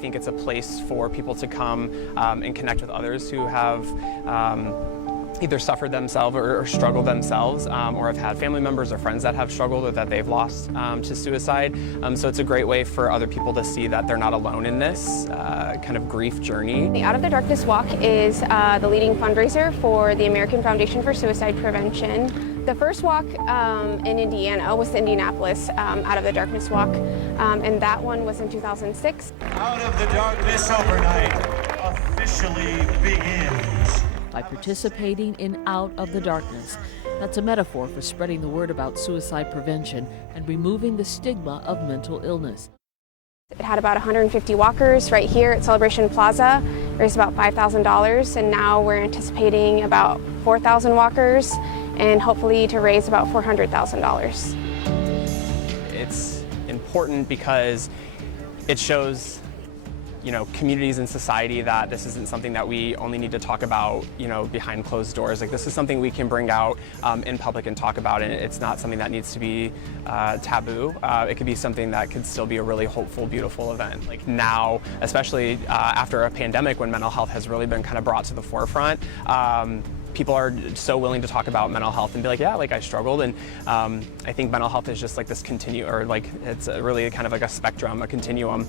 think it's a place for people to come and connect with others who have either suffered themselves or struggled themselves, or have had family members or friends that have struggled or that they've lost to suicide. So it's a great way for other people to see that they're not alone in this kind of grief journey. The Out of the Darkness Walk is the leading fundraiser for the American Foundation for Suicide Prevention. The first walk in Indiana was the Indianapolis Out of the Darkness Walk, and that one was in 2006. Out of the Darkness Overnight officially begins. By participating in Out of the Darkness. That's a metaphor for spreading the word about suicide prevention and removing the stigma of mental illness. It had about 150 walkers right here at Celebration Plaza, raised about $5,000, and now we're anticipating about 4,000 walkers and hopefully to raise about $400,000. It's important because it shows communities in society that this isn't something that we only need to talk about, behind closed doors. Like, this is something we can bring out in public and talk about, and it's not something that needs to be taboo. It could be something that could still be a really hopeful, beautiful event. Like now, especially after a pandemic when mental health has really been kind of brought to the forefront, people are so willing to talk about mental health and be like, yeah, like I struggled. And I think mental health is just like this it's really kind of like a spectrum, a continuum.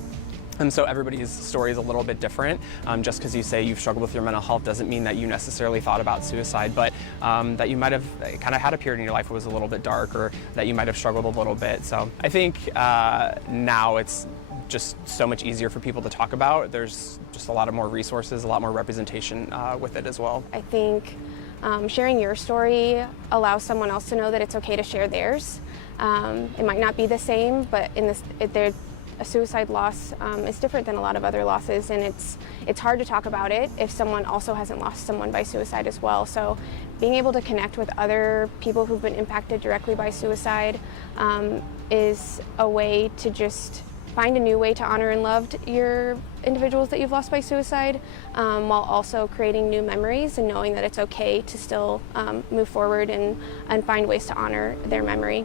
And so everybody's story is a little bit different. Just because you say you've struggled with your mental health doesn't mean that you necessarily thought about suicide, but that you might have kind of had a period in your life that was a little bit dark, or that you might have struggled a little bit. So I think now it's just so much easier for people to talk about. There's just a lot of more resources, a lot more representation with it as well. I think sharing your story allows someone else to know that it's okay to share theirs. It might not be the same, but a suicide loss is different than a lot of other losses, and it's hard to talk about it if someone also hasn't lost someone by suicide as well. So being able to connect with other people who've been impacted directly by suicide is a way to just find a new way to honor and love your individuals that you've lost by suicide, while also creating new memories and knowing that it's okay to still move forward and find ways to honor their memory.